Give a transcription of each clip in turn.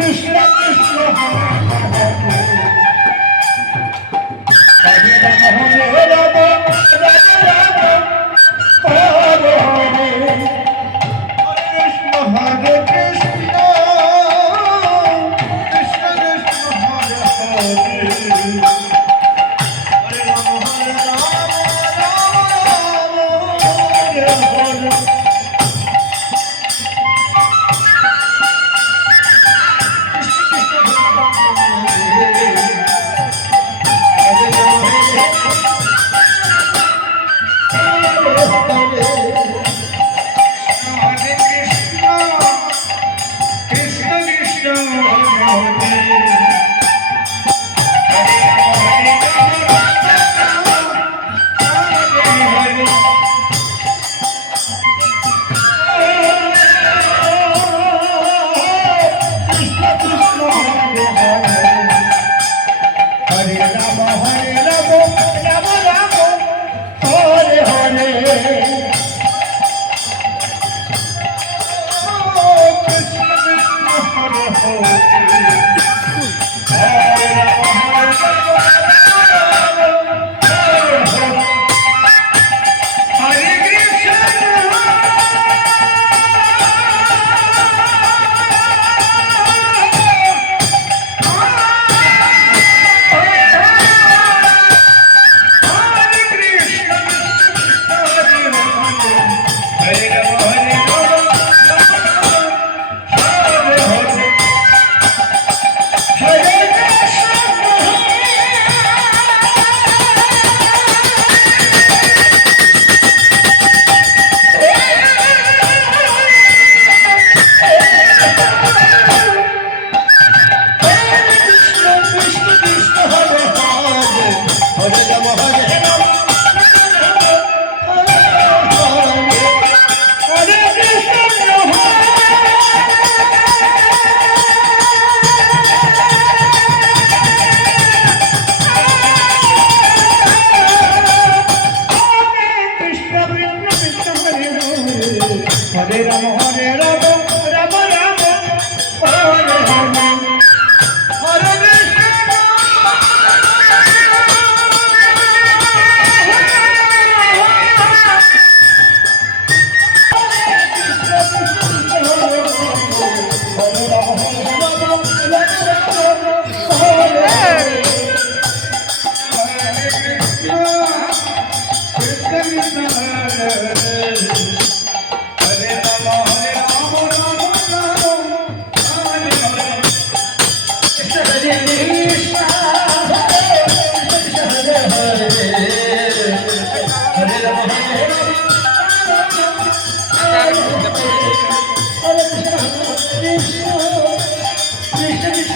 Krishna Krishna Hare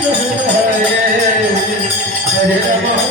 Krishna Krishna